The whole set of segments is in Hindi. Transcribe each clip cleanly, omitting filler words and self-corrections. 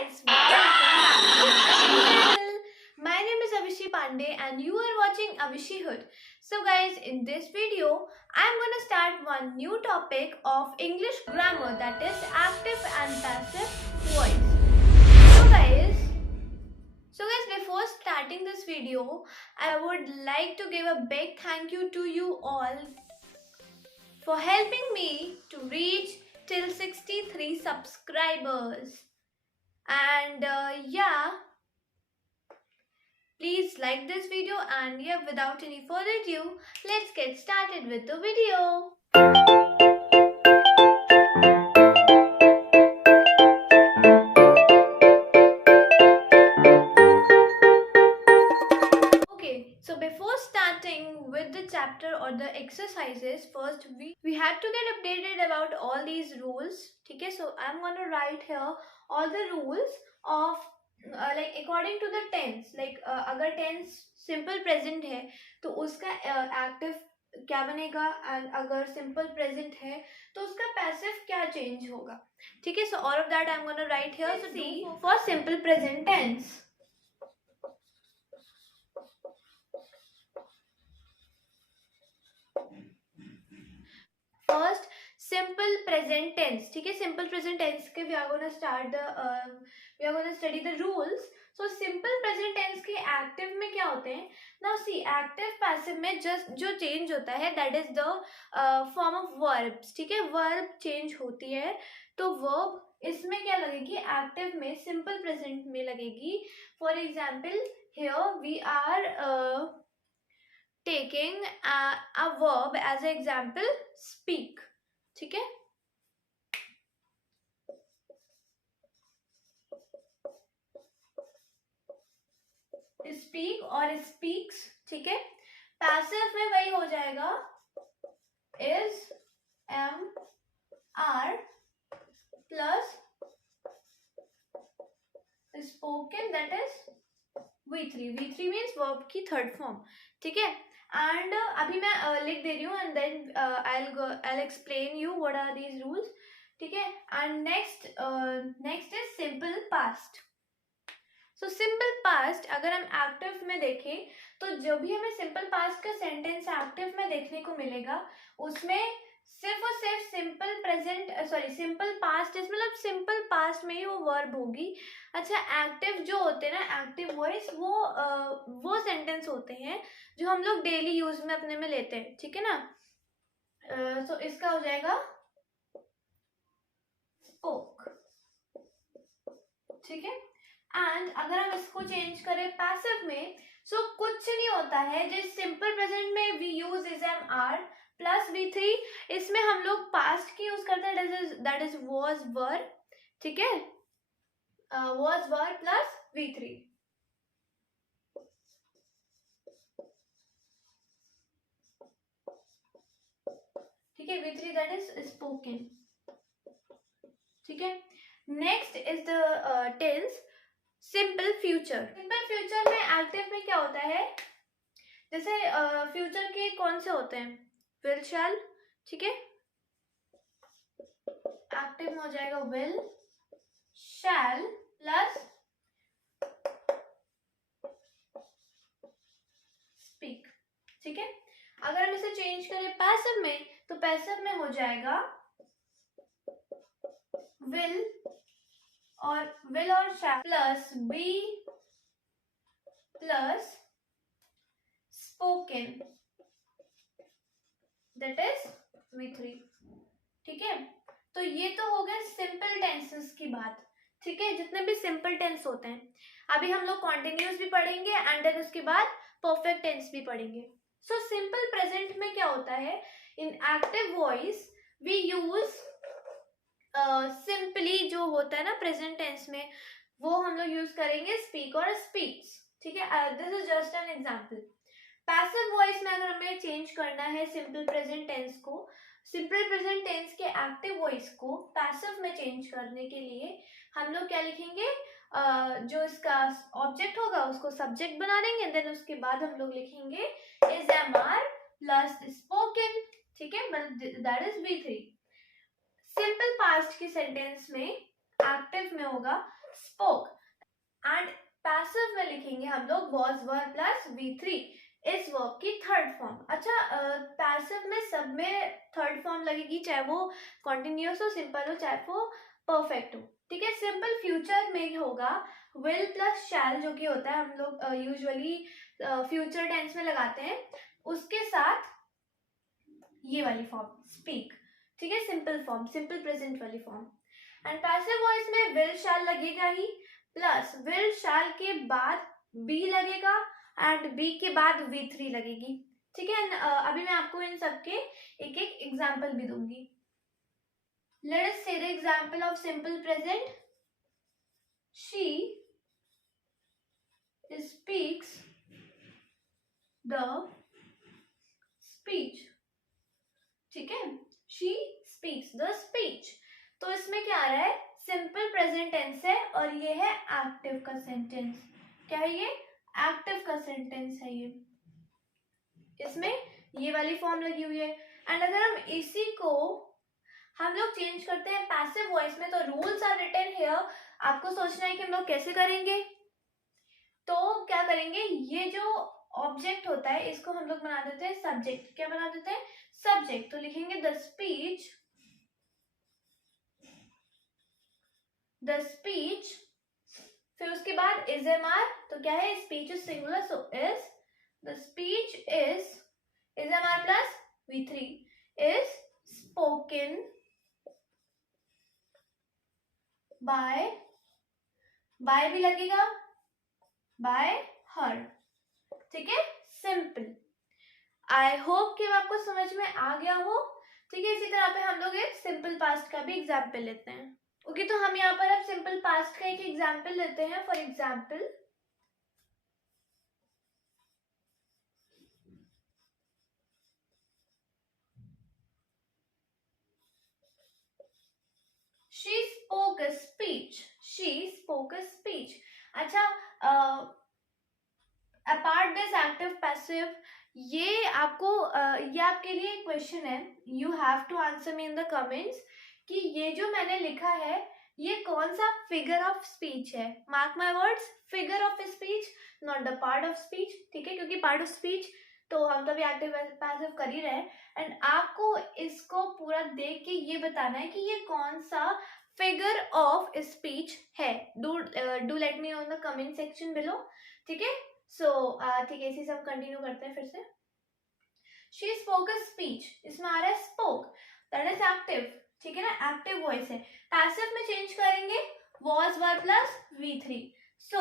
guys, welcome back to my channel. My name is Avishi Pandey and you are watching Avishi Hood. So guys, in this video, I'm gonna start one new topic of English grammar, that is active and passive voice. So guys, before starting this video, I would like to give a big thank you to you all for helping me to reach till 63 subscribers. And please like this video, and without any further ado, let's get started with the video. Okay, so before starting with the chapter or the exercises, first we had to get updated about all these rules. Okay, so I'm gonna write here all the rules of like according to the tense. Like अगर tense simple present है तो उसका active क्या बनेगा, and अगर simple present है तो उसका passive क्या change होगा. ठीक है, so all of that I'm gonna write here. So see, for simple present tense. First, simple present tense. ठीक है, simple present tense के we are gonna study the rules. So simple present tense के active में क्या होते हैं? Now see, active passive में just जो change होता है that is the form of verbs. ठीक है, verb change होती है तो verb इसमें क्या लगेगी? active में simple present में लगेगी. For example, here we are taking a verb as an example, speak. ठीक है, speak और speaks. ठीक है, पैसिव में वही हो जाएगा is am are plus spoken, that is V3. V3 means verb की third form. ठीक है, and अभी मैं लिख दे रही हूँ and then I'll explain you what are these rules. ठीक है, and next is simple past. So simple past अगर हम active में देखें तो जो भी हमें simple past का sentence active में देखने को मिलेगा उसमें सिर्फ और सिर्फ simple past is मतलब simple past में ही वो verb होगी. अच्छा, active जो होते हैं ना, active voice, वो sentence होते हैं जो हम लोग डेली यूज में अपने में लेते हैं. ठीक है ना, so इसका हो जाएगा spoke. ठीक है, एंड अगर हम इसको चेंज करें पैसिव में, सो कुछ नहीं होता है. जिस सिंपल प्रेजेंट में we use is am are plus V3, इसमें हम लोग पास्ट की यूज करते हैं, दैट इज was were. ठीक है, was were प्लस V3. ठीक है, V3 दैट इज स्पोकन. ठीक है, next is the tense simple future. Simple future में एक्टिव में क्या होता है? जैसे फ्यूचर के कौन से होते हैं? विल, शैल. ठीक है, एक्टिव में हो जाएगा विल, शैल प्लस स्पीक. ठीक है, अगर हम इसे चेंज करें पैसिव में तो पैसिव में हो जाएगा विल और shall plus be plus spoken, that is V3. ठीक है, तो ये तो हो गए सिंपल टेंसेस की बात. ठीक है, जितने भी सिंपल टेंस होते हैं. अभी हम लोग कॉन्टिन्यूस भी पढ़ेंगे एंड देन उसके बाद परफेक्ट टेंस भी पढ़ेंगे. सो सिंपल प्रेजेंट में क्या होता है? In active voice we use simply जो होता है ना प्रेजेंट टेंस में, वो हम लोग यूज करेंगे स्पीक और स्पीक्स. ठीक है, this is just an example. Passive voice में अगर हमें चेंज करना है सिंपल प्रेजेंट टेंस को, सिंपल प्रेजेंट टेंस के एक्टिव वॉइस को पैसिव में चेंज करने के लिए हम लोग क्या लिखेंगे? जो इसका ऑब्जेक्ट होगा उसको सब्जेक्ट बना देंगे, देन उसके बाद हम लोग लिखेंगे is am are plus spoken. ठीक है, that is V3. Simple past के सेंटेंस में एक्टिव में होगा spoke. एंड पैसिव में लिखेंगे हम लोग was were प्लस V3 इस वर्ब की थर्ड फॉर्म. अच्छा, पैसिव में सब में थर्ड फॉर्म लगेगी, चाहे वो कॉन्टिन्यूअस हो, सिंपल हो, चाहे वो परफेक्ट हो. ठीक है. सिंपल फ्यूचर में होगा विल प्लस शैल, जो कि होता है हम लोग यूजुअली फ्यूचर टेंस में लगाते हैं, उसके साथ ये वाली फॉर्म स्पीक. ठीक है. सिंपल फॉर्म, सिंपल प्रेजेंट वाली फॉर्म. एंड पैसिव वॉइस में विल शैल लगेगा ही, प्लस विल शैल के बाद बी लगेगा एंड बी के बाद V3 लगेगी. ठीक है. अभी मैं आपको इन सब के एक एक एग्जाम्पल भी दूंगी. लेट अस से the example of simple present. She speaks the speech. ठीक है. She speaks the speech. तो इसमें क्या आ रहा है, सिंपल प्रेजेंट टेंस है और ये है एक्टिव का सेंटेंस. क्या है ये, एक्टिव का सेंटेंस है ये. इसमें ये वाली फॉर्म लगी हुई है. एंड अगर हम इसी को हम लोग चेंज करते हैं पैसिव वॉइस में, तो रूल्स आर रिटन हियर. आपको सोचना है कि हम लोग कैसे करेंगे. तो क्या करेंगे, ये जो ऑब्जेक्ट होता है इसको हम लोग बना देते हैं सब्जेक्ट. क्या बना देते हैं, सब्जेक्ट. तो लिखेंगे द स्पीच, द स्पीच. फिर उसके बाद इज एम आर. तो क्या है, speech is singular, so is. The speech is am are plus V3 is spoken by भी लगेगा, बाय हर. ठीक है. सिंपल. आई होप कि आपको समझ में आ गया हो. ठीक है. इसी तरह पे हम लोग एक सिंपल पास्ट का भी एग्जाम्पल लेते हैं. ओके, तो हम यहाँ पर अब सिंपल पास्ट का एक एग्जाम्पल लेते हैं. For example, she spoke a speech. she spoke a speech. अच्छा, अपार्ट दिस एक्टिव पैसिव, ये आपको ये आपके लिए क्वेश्चन है. You have to answer me in the comments कि ये जो मैंने लिखा है ये कौन सा फिगर ऑफ स्पीच है. Mark my words, figure of speech, not the part of speech. ठीक है. क्योंकि पार्ट ऑफ स्पीच तो हम तो भी एक्टिव पैसिव कर ही रहे हैं. एंड आपको इसको पूरा देख के ये बताना है कि ये कौन सा फिगर ऑफ स्पीच है. Do let me on the comment section below. ठीक है. सो ठीक है, इसी से हम कंटिन्यू करते हैं फिर से. शी स्पोक अ स्पीच, इसमें आ रहा है स्पोक, दैट इज एक्टिव. ठीक है ना, एक्टिव वॉइस है. पैसिव में चेंज करेंगे was were plus V3. So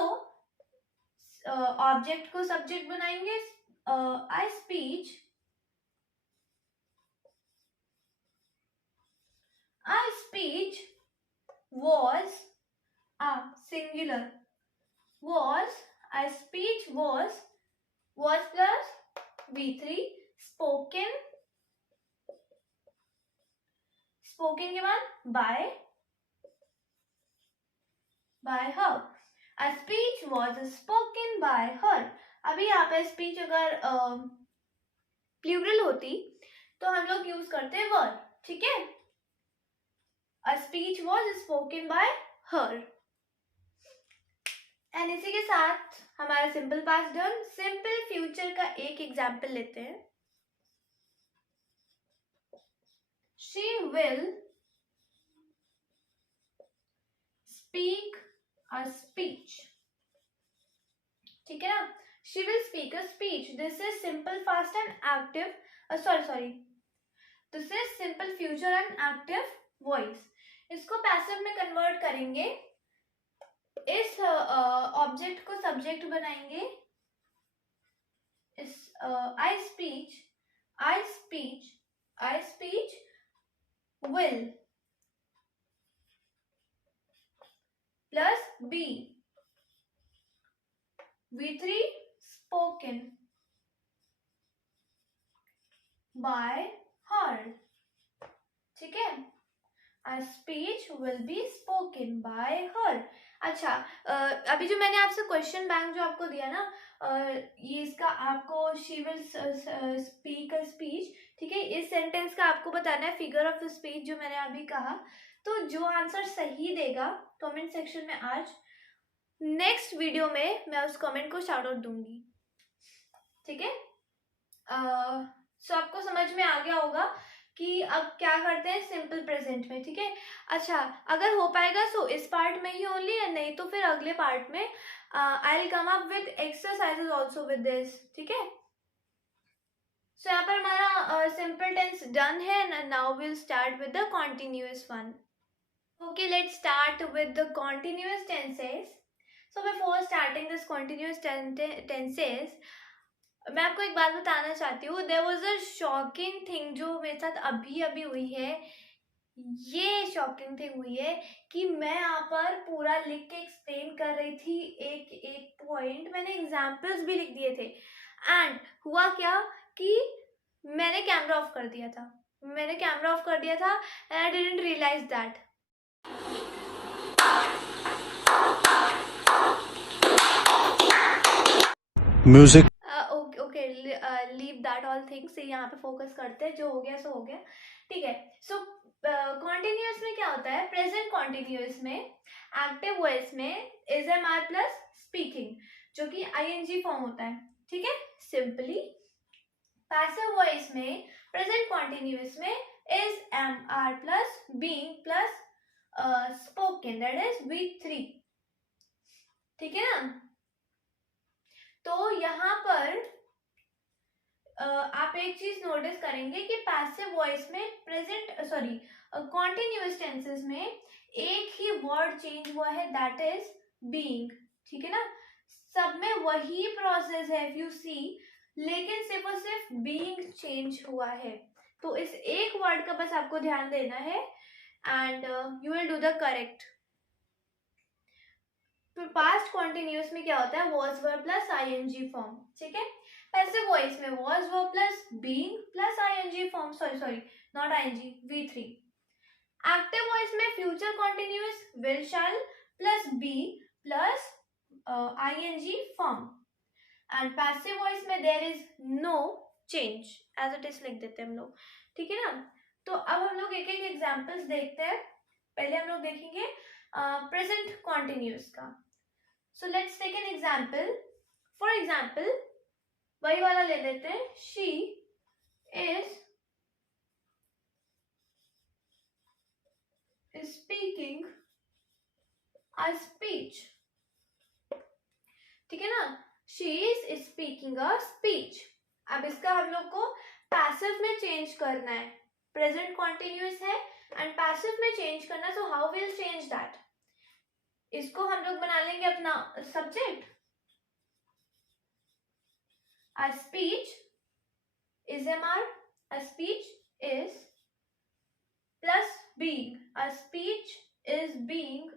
object को सब्जेक्ट बनाएंगे. I speech, I speech was singular, was, I speech was plus V3, spoken के बाद by her. A speech was spoken by her. अभी यहाँ पे स्पीच अगर प्लूरल होती तो हम लोग यूज करते वर. ठीक है. A speech was spoken by her. And इसी के साथ हमारा simple past done. Simple future का एक एग्जाम्पल लेते हैं. She will speak a speech. ठीक है ना. She will speak a speech. This is simple past and active. Sorry. This is simple future and active voice. इसको पैसिव में कन्वर्ट करेंगे. इस ऑब्जेक्ट को सब्जेक्ट बनाएंगे. इस आई speech will plus B, V3 spoken by her. ठीक है. A speech will be spoken by her. अच्छा, अभी जो मैंने आपसे क्वेश्चन बैंक जो आपको दिया ना, ये इसका आपको she will speak a speech. ठीक है. इस सेंटेंस का आपको बताना है फिगर ऑफ स्पीच जो मैंने अभी कहा. तो जो आंसर सही देगा कमेंट सेक्शन में आज, नेक्स्ट वीडियो में मैं उस कमेंट को शाउट आउट दूंगी, ठीक है। सो आपको समझ में आ गया होगा कि अब क्या करते हैं सिंपल प्रेजेंट में, ठीक है। अच्छा, अगर हो पाएगा सो इस पार्ट में ही ओनली, या नहीं तो फिर अगले पार्ट में I will come up with exercises also with this, ठीक है। सो यहाँ पर हमारा सिंपल टेंस डन है, now will start with the continuous one. Okay, let's start with the continuous tenses. So before starting this continuous tenses, मैं आपको एक बात बताना चाहती हूँ। There was a shocking thing जो मेरे साथ अभी अभी हुई है। ये शॉकिंग थिंग हुई है कि मैं यहाँ पर पूरा लिख के एक्सप्लेन कर रही थी, एक एक पॉइंट मैंने एग्जाम्पल्स भी लिख दिए थे, एंड हुआ क्या कि मैंने कैमरा ऑफ कर दिया था। And I didn't realize that. Music okay, leave that all things. यहाँ पे फोकस करते हैं, जो हो गया सो हो गया, ठीक है। सो कॉन्टिन्यूअस में क्या होता है, प्रेजेंट कॉन्टिन्यूअस में एक्टिव वॉइस में is am are plus speaking, जो कि आईएनजी फॉर्म होता है, ठीक है। सिंपली पैसिव वॉइस में प्रेजेंट कॉन्टिन्यूअस में is am are plus being plus spoken, that is V3, ठीक है ना। तो यहाँ पर आप एक चीज नोटिस करेंगे कि पैसिव वॉइस में कॉन्टिन्यूअस टेंसेस में एक ही वर्ड चेंज हुआ है, दैट इज बीइंग, ठीक है ना। सब में वही प्रोसेस है, यू सी, लेकिन सिर्फ और सिर्फ बीइंग चेंज हुआ है। तो इस एक वर्ड का बस आपको ध्यान देना है, and you will do the correct. तो पास्ट कॉन्टिन्यूअस में क्या होता है, was verb plus ING form, ठीक है। पैसिव वॉइस में was verb plus being plus ING form, sorry not ING, V3। Active voice में future continuous will shall plus be plus ING form, and passive voice में there is no change, as it is लिख देते हैं हम लोग, ठीक है ना। तो अब हम लोग एक एक एग्जांपल्स देखते हैं। पहले हम लोग देखेंगे प्रेजेंट कॉन्टिन्यूअस का। So let's take an example. For example वही वाला ले लेते हैं, she is speaking a speech, ठीक है ना। She is speaking a speech. अब इसका हम लोग को पैसिव में चेंज करना है, प्रेजेंट कॉन्टिन्यूअस है एंड पैसिव में चेंज करना है, so how will change that. इसको हम लोग बना लेंगे अपना subject. A speech is MR, a speech is plus being, a speech is being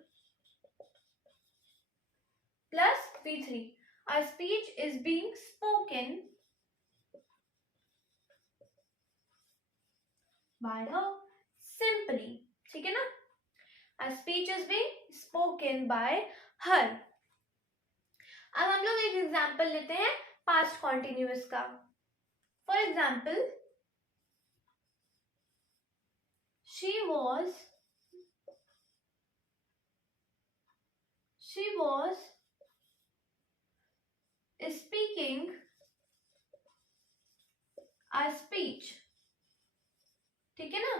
plus V3, a speech is being spoken by her simply, ठीक है ना। A speech is being spoken by her। अब हम लोग एक एग्जांपल लेते हैं पास्ट कॉन्टिन्यूअस का। For example she was speaking a speech, ठीक है ना,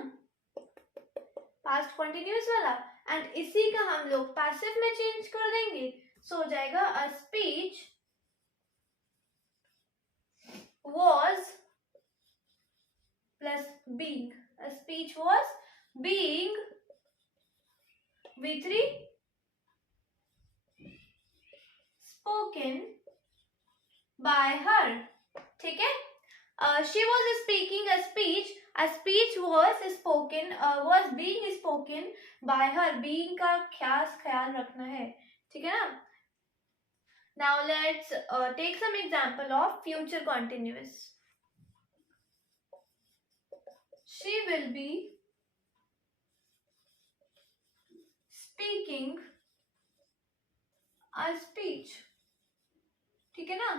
पास्ट कॉन्टिन्यूअस वाला, एंड इसी का हम लोग पैसिव में चेंज कर देंगे, सो हो जाएगा a speech was plus being, a speech was being V3 spoken by her, ठीक है। she was speaking a speech was spoken, was being spoken by her, being का खास ख्याल रखना है, ठीक है ना। now let's take some example of future continuous. She will be speaking a speech, ठीक है ना।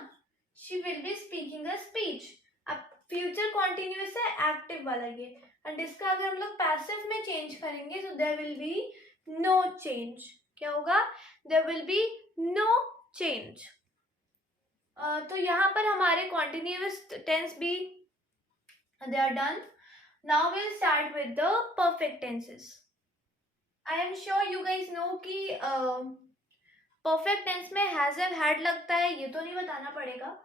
She will be speaking a speech। अब फ्यूचर कॉन्टिन्यूअस है एक्टिव वाला ये, एंड इसका अगर हम लोग पैसिव में चेंज करेंगे तो there will be no change, क्या होगा? There will be no change. तो यहाँ पर हमारे कॉन्टिन्यूअस टेंस भी they are done. Now will start with the perfect tenses. I am sure you guys know कि परफेक्ट टेंस में हैज हैव हैड लगता है, ये तो नहीं बताना पड़ेगा.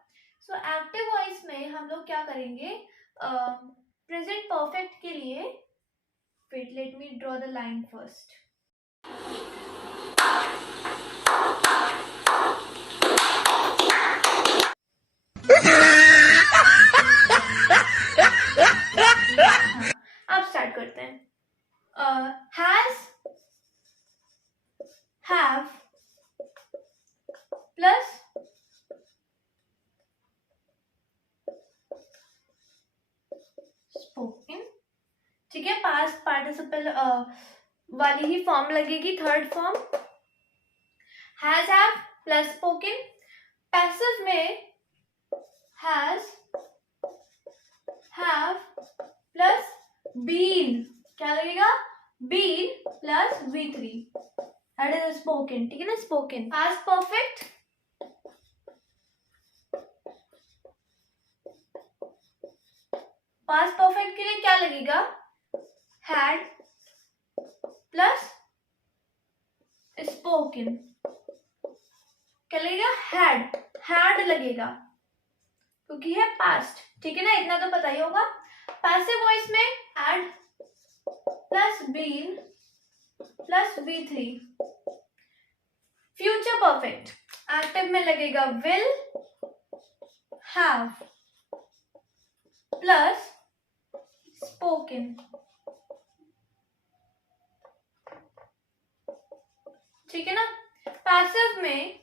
सो एक्टिव वॉइस में हम लोग क्या करेंगे? प्रेजेंट परफेक्ट के लिए, wait let me draw the line first. अब स्टार्ट करते हैं. Has, have plus spoken. ठीक है, पास्ट पार्टिसिपल वाली ही फॉर्म लगेगी, third form. Has have plus spoken. Passive में हैज हैव प्लस बीन, क्या लगेगा? Been plus V3, that is spoken. ठीक है ना, spoken. Past perfect, past perfect के लिए क्या लगेगा? Had plus spoken. क्या लगेगा? हैड, हैड लगेगा क्योंकि है पास्ट. ठीक है ना, इतना तो पता ही होगा. पैसिव वॉइस में had plus been plus V3. Future perfect active में लगेगा विल हैव प्लस स्पोकन. ठीक है ना. पैसिव में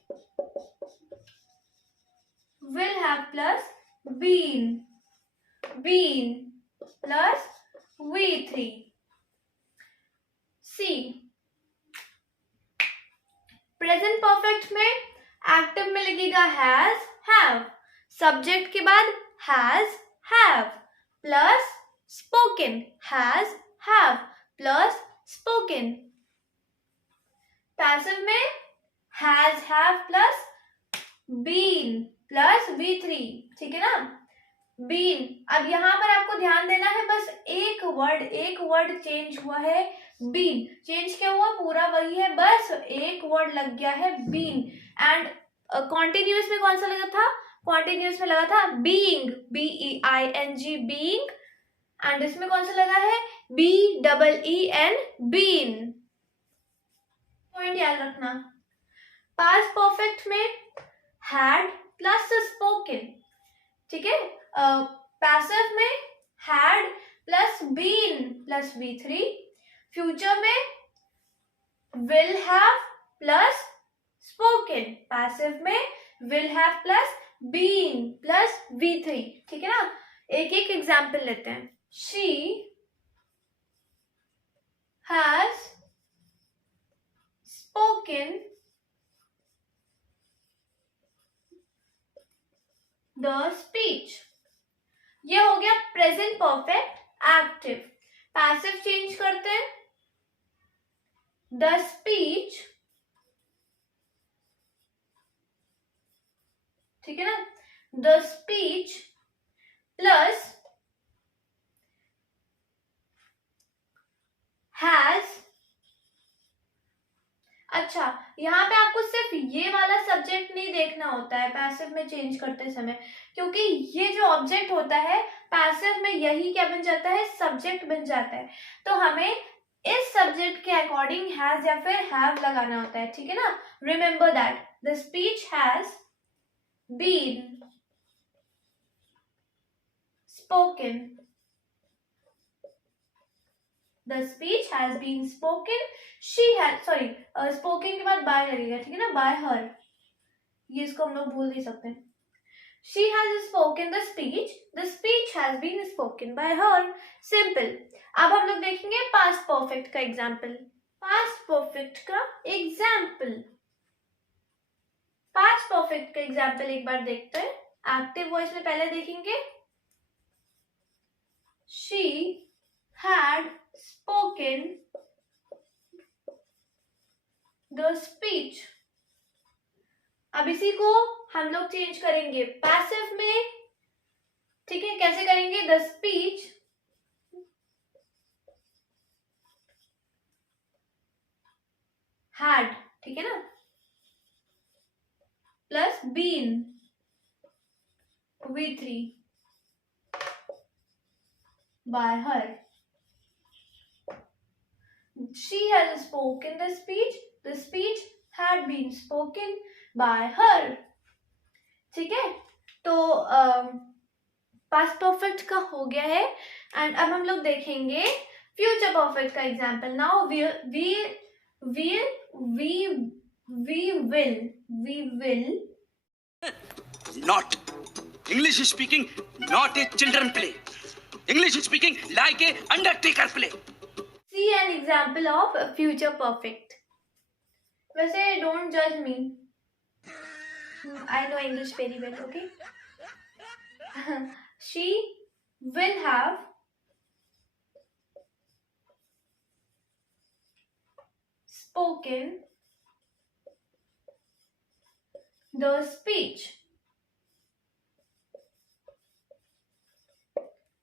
will have plus been, been plus V3. C. Present perfect में एक्टिव में लगेगा हैज हैव, सब्जेक्ट के बाद has have plus spoken, has have plus spoken. Passive में has have plus been plus V3. ठीक है ना, बीन. अब यहाँ पर आपको ध्यान देना है, बस एक वर्ड चेंज हुआ है, बीन. चेंज क्या हुआ? पूरा वही है, बस एक वर्ड लग गया है, बीन. एंड कॉन्टिन्यूअस में कौन सा लगा था? कॉन्टिन्यूअस में लगा था बीइंग, BEING, बीइंग. एंड इसमें कौन सा लगा है? BEEN, been. पॉइंट याद रखना. पास्ट परफेक्ट में हैड प्लस स्पोकन. ठीक है. पैसिव में had plus been plus V3. Future में will have plus spoken. Passive में will have plus been plus V3. ठीक है ना. एक एक एग्जाम्पल लेते हैं. She has spoken the speech. ये हो गया present perfect active. Passive change करते हैं, द स्पीच. ठीक है ना, द स्पीच प्लस हैज. अच्छा, यहाँ पे आपको सिर्फ ये वाला सब्जेक्ट नहीं देखना होता है पैसिव में चेंज करते समय, क्योंकि ये जो ऑब्जेक्ट होता है पैसिव में यही क्या बन जाता है? सब्जेक्ट बन जाता है. तो हमें इस सब्जेक्ट के अकॉर्डिंग हैज या फिर हैव लगाना होता है. ठीक है ना. Remember that the speech has been spoken. The speech has been spoken. She has, sorry, spoken के बाद by लगेगा. ठीक है ना, by her. ये इसको हम लोग भूल नहीं सकते. She has spoken the speech. The speech has been spoken by her. Simple. अब हम लोग देखेंगे past perfect का एग्जाम्पल. past perfect का एग्जाम्पल, past perfect का एग्जाम्पल एक बार देखते हैं. एक्टिव वॉइस में पहले देखेंगे. She had spoken the speech. अब इसी को हम लोग चेंज करेंगे पैसिव में, ठीक है। कैसे करेंगे? द स्पीच हैड, ठीक है ना, plus been V3 by her. She has spoken the speech. The speech had been spoken by her. ठीक है, तो पास्ट परफेक्ट का हो गया है। एंड अब हम लोग देखेंगे फ्यूचर परफेक्ट का example. Now we will Not. English is speaking not a children play. English is speaking like a undertaker play. see an example of future perfect. वैसे don't judge me. I know English very well, okay? She will have spoken the speech.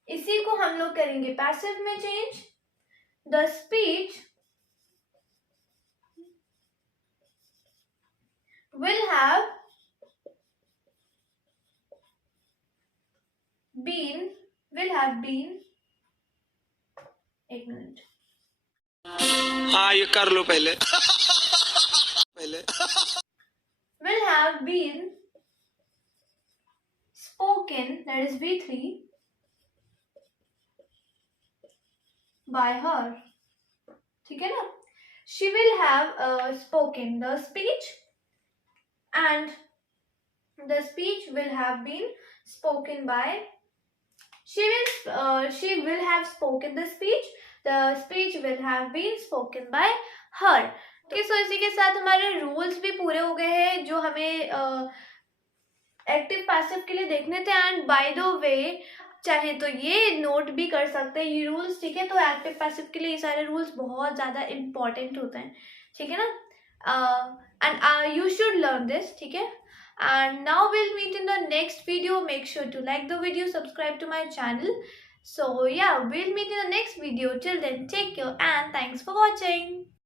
इसी को हम लोग करेंगे पैसिव में change. The speech will have been, एक मिनट, हाँ ये कर लो पहले will have been spoken, that is V3 by her, ठीक है ना। she will have spoken the speech and the speech will have been spoken by, she will have spoken the speech will have been spoken by her। okay, so इसी के साथ हमारे रूल्स भी पूरे हो गए हैं जो हमें एक्टिव पैसिव के लिए देखने थे। एंड बाय द वे चाहे तो ये नोट भी कर सकते हैं ये रूल्स, ठीक है। तो एक्टिव पैसिव के लिए ये सारे रूल्स बहुत ज़्यादा इम्पॉर्टेंट होते हैं, ठीक है ना। And you should learn this, ठीक है। And now we'll meet in the next video. Make sure to like the video, subscribe to my channel. So yeah, we'll meet in the next video. Till then, take care and thanks for watching.